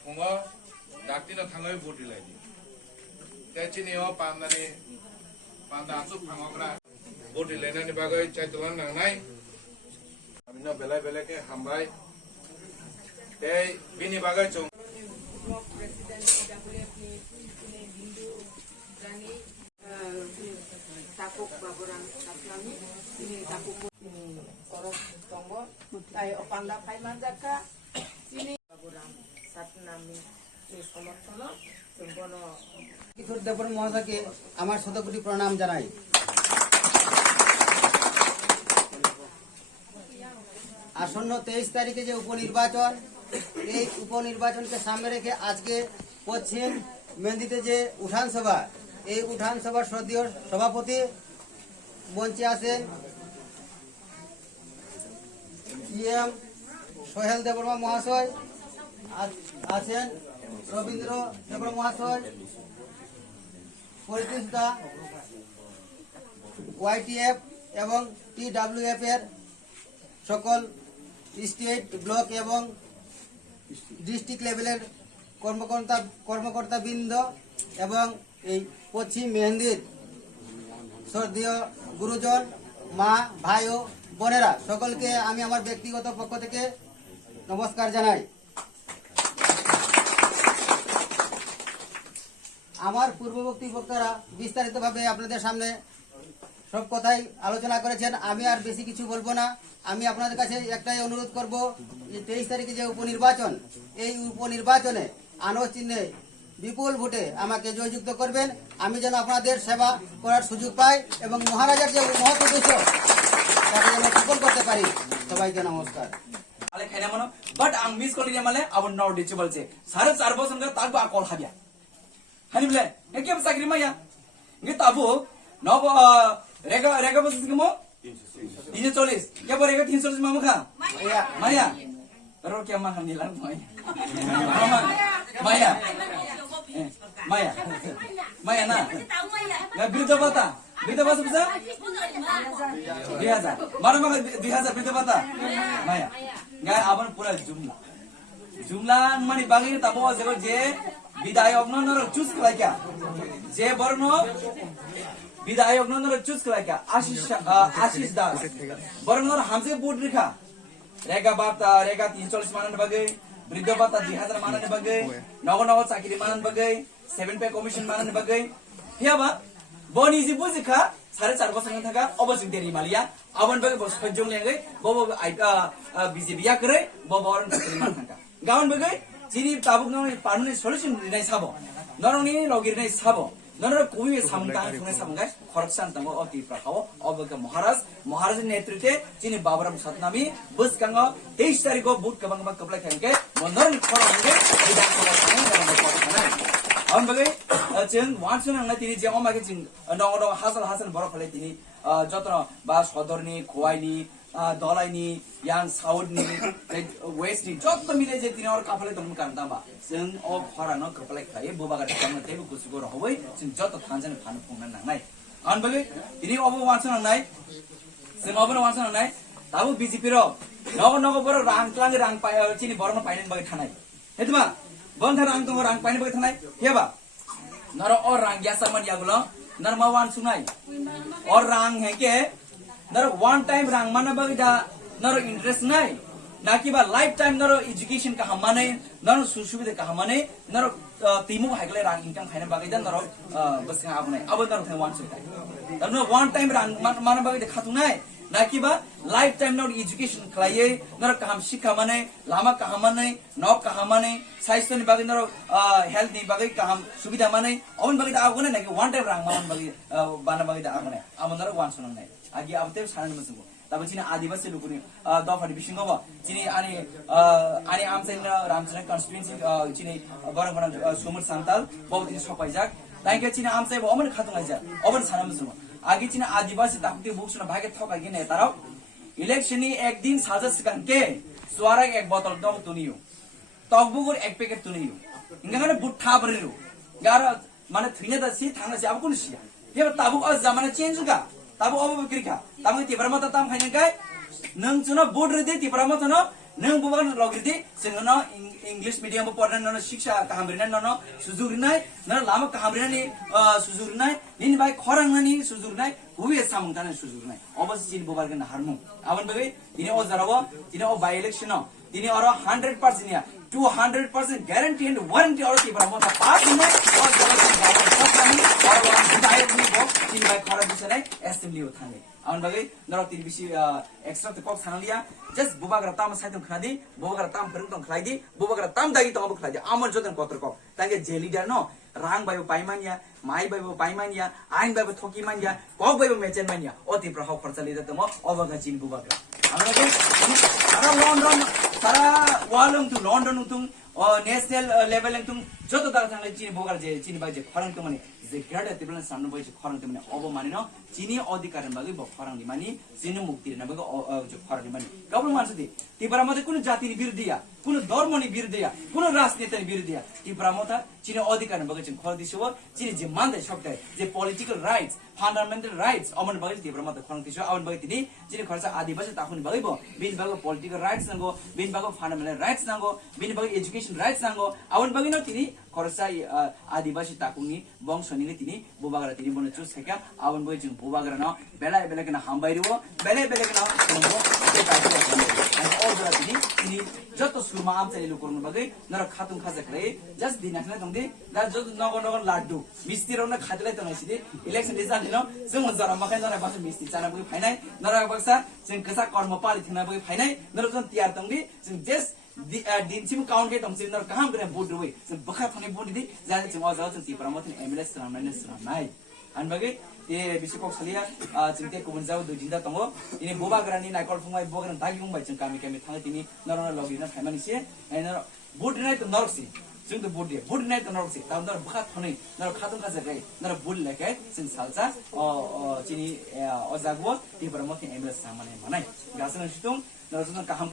फुङाव डाक्टिना थांनाय बटि लायदि त्याचिनियाव पान्दानि पान्दा आसु फाङग्रा बटि लायनायनि बागै चाइतलान नांनाय आमिना बेलाय बेलायके हामबाय ते बिनि बागै जों takuk baburan kaplami ini takuk ini koros tonggo kai opanda kai manjaka sini baburan satnami ini সমর্থন সম্পন্ন কিশোর দেববর্মা মহাশয়কে আমার শতকোটি প্রণাম জানাই। আসন্ন 23 তারিখে যে উপনির্বাচন, এই উপনির্বাচনকে সামনে রেখে আজকে পশ্চিম মেদিনীতে যে উঠান সভা, এই উঠান সভার শ্রদ্ধেয় সভাপতি মঞ্চে আছেন ইএম সোহেল দেববর্মা মহাশয়, আছেন রবীন্দ্র দেববর্মা মহাশয়, পরিতোষ দা, ওয়াইটিএফ এবং টিডাব্লিউএফ এর সকল স্টেট, ব্লক এবং ডিস্ট্রিক্ট লেভেলের কর্মকর্তা বৃন্দ এবং এই পশ্চিম মেহেন্দির শ্রদ্ধেয় গুরুজন, মা, ভাই ও বোনেরা, সকলকে আমি আমার ব্যক্তিগত পক্ষ থেকে নমস্কার জানাই। আমার পূর্ববর্তী বক্তারা বিস্তারিতভাবে আপনাদের সামনে সব কথাই আলোচনা করেছেন, আমি আর বেশি কিছু বলবো না। আমি আপনাদের কাছে একটাই অনুরোধ করব, 23 তারিখে যে উপনির্বাচন, এই উপনির্বাচনে আনোয়ার চিহ্নে বিপুল ভোটে আমাকে জয়যুক্ত করবেন, আমি যেন আপনাদের সেবা করার সুযোগ পাই এবং মহারাজার যে মহৎ উদ্দেশ্য তাকে যেন সফল করতে পারি। সবাইকে নমস্কার। ale khaina mano but ang miss kori male abon now ditchable che sare 4 বছর ধরে তারপর আকল খাবিয়া হানি বলে একে চাকরি মাইয়া ngi tabu নব রেগা রেগা বছর কি মো 340 কে পরে রেগা 340 মামা খা মাইয়া ro ke ma khani lang maia maia maia maia na na bridho bata bisa 2000 বারো মাস 2000 বৃদ্ধ ভাতা মায়া গায় আবার পুরা জুমলা মানে বাঙালি তাবো যে বিধায়ক ননর চুজ কলাইকা যে বর্ণ বিধায়ক ননর চুজ কলাইকা আশিস দাস বর্ণর হামসে বুট রেখা রেগা বাতা রেগা 340 মানন বাগে বৃদ্ধ ভাতা 2000 মানন বাগে নগর নগর চাকরি মানন বাগে 7 পে কমিশন মানন বাগে হিয়াবা বনি জি বুঝিখা 4.5 বছর থাকা অবশ্যই দেরি মালিয়া আবন বাগে সহ্য লেঙ্গে বব বিজেপি ইয়া করে বব অরন চাকরি মান থাকা গাউন বাগে চিনি তাবুক নয় পারমানেন্ট সলিউশন নাই সাবো নরনি লগির নাই সাবো নরর কবি সামতা শুনে সামগাই খরচান তঙ্গ অতি প্রখাও অবকে মহারাজের নেতৃত্বে চিনি বাবরাম সতনামি বসকাঙ্গ 23 তারিখ বুট কবাংবা কপলাই খানকে মনরন খরঙ্গে বিধানসভা সামনে हम बगे जों वानसुन आंना तिनि जे अमागे जों नंग नंग हासल बर फले तिनि जत्र बा सदरनि खोवाइनि दलाइनि यां साउथनि वेस्टनि जत्त मिले जे तिनि और काफले दम कान्दा बा जों अ फरानो कपले खाय बोबागा तमन तेबो कुसुगो रहबै जों जत्त थानजन फान फुंना नांनाय हम बगे तिनि अबो वानसुन आंनाय जों अबो वानसुन आंनाय दाबो बीजेपी रो नंग बर रां पाय चिनि बरनो पाइनेन बगे थानाय हेतमा बंधर रंग तो रंग पानी बगे थानाय हेबा नर और रंग या समन यागुलो नर मावान सुनाय और रंग है के नर वन टाइम रंग माने बगे दा नर इंटरेस्ट नाय ना कि बा लाइफ टाइम नर एजुकेशन का हमाने नर सुसुबिदा का हमाने नर तिमु हाइगले रंग इनकम खाइने बगे दा नर बसका आबनाय अब नर थे वन सुनाय नर वन टाइम रंग माने बगे खातुनाय ना कि बा लाइफ टाइम नर एजुकेशन खलाये नर काम शिक्षा माने लामा कहा माने नौ कहा माने साइंस नि बागे नर हेल्थ नि बागे काम सुविधा माने अवन बागे दा आगने ना कि वन टाइम रांग मान बागे बाना बागे दा आगने आम नर वन सुन नाय आगे आबते सारन मसुगो तब चिनि आदिवासी लुकुनि दफानि बिसिंगबो चिनि आनि आमसेन रामचरण कन्स्टिट्युएन्सी चिनि बरगना सुमुर सान्ताल बहुत दिन सपाइजाक ताइके चिनि आमसे अमन खातुंगाइजा अबन सारन मसुगो आगे चिना आदिवासी ताकती बुक्सना भागे थका गिने ताराव इलेक्शन एक दिन साजा सिकान के सुवारा एक बोतल दम तुनियो तकबुगुर एक पैकेट तुनियो इंगाने बुट्ठा बरिरु यार माने थुइने दा सि थांना सि अब कुनसिया हे ताबु अ जमाना चेंज का ताबु अब बिक्री का ताबु तिबरमा ता ताम खाइने गाय nung chuno board redi ti pramo tono nung bubagan logridi singono English medium bo porna nono shiksha kahamrina nono sujurnai nono lama kahamrina ni sujurnai nin bai khorang ni sujurnai huye samung tan sujurnai obos chin bubagan harmu aban bagai tini o jarabo tini o by election tini oro 100% ya 200% guarantee and warranty oro ti pramo ta pass ni o jarabo oro budai ni bo tin bai khora bisanai assembly uthane aban bagai norok tin bisi extra to kok sanalia just bubagra tam saitum khadi bubagra tam perung tong khlaidi bubagra tam dagi tong khlaidi amar jodan kotor kok tange je leader no rang bai paimania mai bai paimania ain bai thoki mania kok bai mechen mania oti prahab kharcha lida tamo obaga chin bubagra amra ke sara london sara walung tu london tung national level tung joto daga thangai chin bubagra je chin bai je kharang to mani je grade tiblan samno bai je kharang to mani obo mani no chini अधिकार बगे बखरang di mani sinu mukti na bage jo kharang di mani gabul mansudi ti paramota kuno jati ni birdiya kuno dharma ni birdiya kuno rajneta ni birdiya ti paramota chini अधिकार na bage chin khor disho chini je mande shokte je political rights fundamental rights amon bage ti paramota khorang disho amon bage tini chini kharsa adibasi takuni bage bo bin bage political rights nango bin bage fundamental rights nango bin bage education rights nango amon bage no tini kharsa adibasi takuni bongshoni ni tini bubagara tini bono chus kheka amon bage chin bubagara no bela bela kana hambairiwo bela bela kana songo ke taiko and all the tini joto surma am chali lukornu bagai nara khatum khaja krai just dinakna tongdi da joto nogon laddu mistiro na khadlai tongai sidi election result dino जों जरा मखै नरा बास मिस्ति चाना बगे फाइनाइ नरा बक्सा जों कसा कर्म पालि थिना बगे फाइनाइ नरा जों तियार तंगदि जों जस दिन सिम काउन्ट के तंग नरा कहां गरे बोट रुइ जों बखा थने बोट दि जाने जों अजा जों ति प्रमोशन एमएलएस रामनाइ सरानाइ अन बगे ए बिसिकक सलिया जों ते गुबुन जाव दुइ दिनदा तंगो इनि बोबाग्रानि नाइकल फुंबाय बोगन दागि फुंबाय जों कामि कामि थाङै तिनि नरा लगिना फाइमानिसे नरा बोट नाइ त नरसि जों त बोट नाइ त नरसि ताम नरा बखा थनै नरा खातुं खाजा गै नरा बोट लेके जों सालसा चिनि अजागबो ति प्रमोशन एमएलएस सामाने मनाइ गासन सितुं नरा जों काहाम